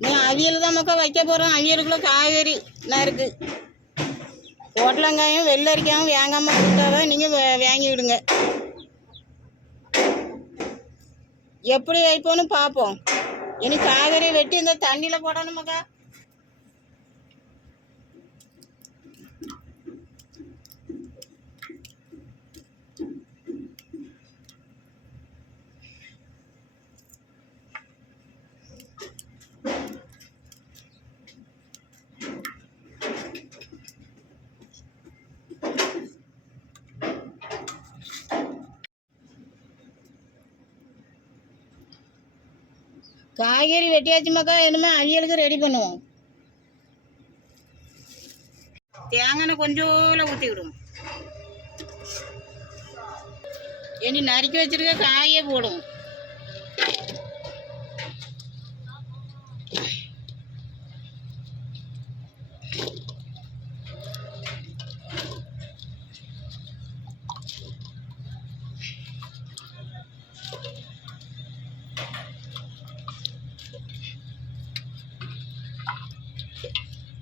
நீ அவியல் தான் மக்கா வைக்க போகிறோம் அவியலுக்குள்ள காய்கறி எல்லாம் இருக்குது பொடலங்காயும் வெள்ளரிக்காயும் வேங்காமல் கொடுத்தாதான் நீங்கள் வாங்கி விடுங்க எப்படி வைப்போன்னு பார்ப்போம். இனி காய்கறி வெட்டி இந்த தண்ணியில் போடணுமாக்கா காய்கறி வெட்டியாச்சுமாக்கா மக்கா. அவியலுக்கு ரெடி பண்ணுவோம். தேங்காய் கொஞ்சோல ஊற்றி விடுவோம். இனி நறுக்கி வச்சிருக்க காயே போடும்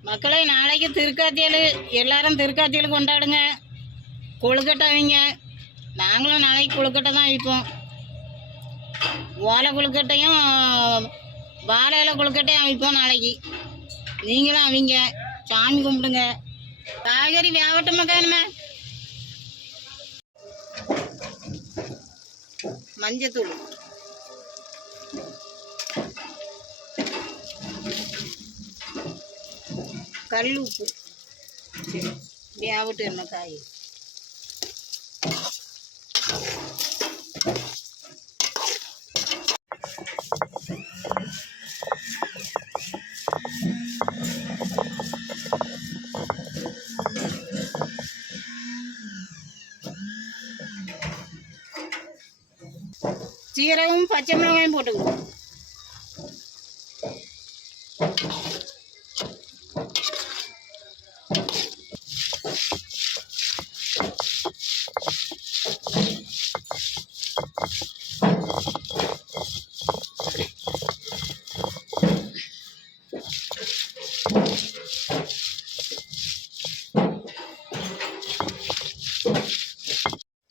மக்களை நாளைக்கு திருக்காத்தியல் எல்லாரும் திருக்காத்தியல் கொண்டாடுங்க. கொழுக்கட்டை நாங்களும் நாளைக்கு கொழுக்கட்டை தான் வைப்போம் ஓலை கொழுக்கட்டையும் வாழை இலை கொழுக்கட்டையும் வைப்போம் நாளைக்கு. நீங்களும் அவங்க. சாமி கும்பிடுங்க. காய்கறி வேகட்டும் மக்கானுமே மஞ்சத்தூள். கல் உப்பு வேகட்டும் என்ன காய் சீரகம் பச்சை மிளகாயும் போட்டுக்கோ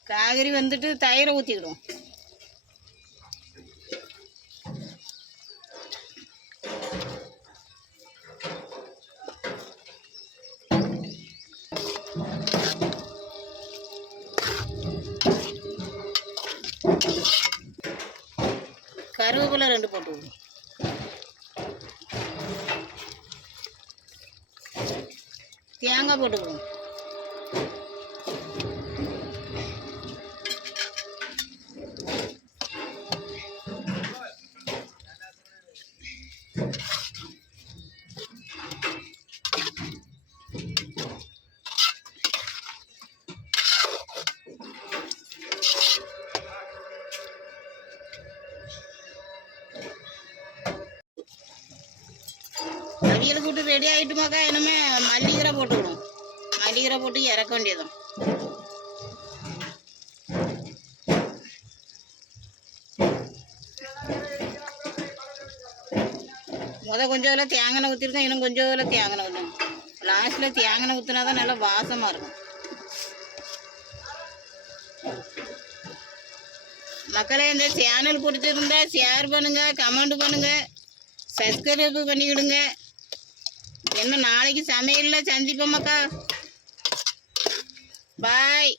காய்கறி வந்துட்டு தயிரை ஊற்றிக்கிடுவோம் கருவேப்பிலை ரெண்டு போட்டு விடுவோம் தேங்காய் போட்டுக்கிடுவோம் அவியல் கூட்டு ரெடி ஆகிட்டுமாக்கா இனிமே மல்லிகரை போட்டுக்கணும். மல்லிகரை போட்டு இறக்க வேண்டியதும் முத கொஞ்சம் இதில் தேங்காய் ஊற்றிருக்கோம் இன்னும் கொஞ்சம் இதில் தேங்காய் ஊற்றணும் லாஸ்ட்டில் தேங்காய் ஊற்றினா தான் நல்லா வாசமாக இருக்கும். மக்களே இந்த சேனல் பிடிச்சிருந்தா ஷேர் பண்ணுங்கள் கமெண்ட் பண்ணுங்கள் சப்ஸ்கிரைப் பண்ணிக்கிடுங்க. என்ன நாளைக்கு சமையலில் சந்திப்போமாக்கா பாய்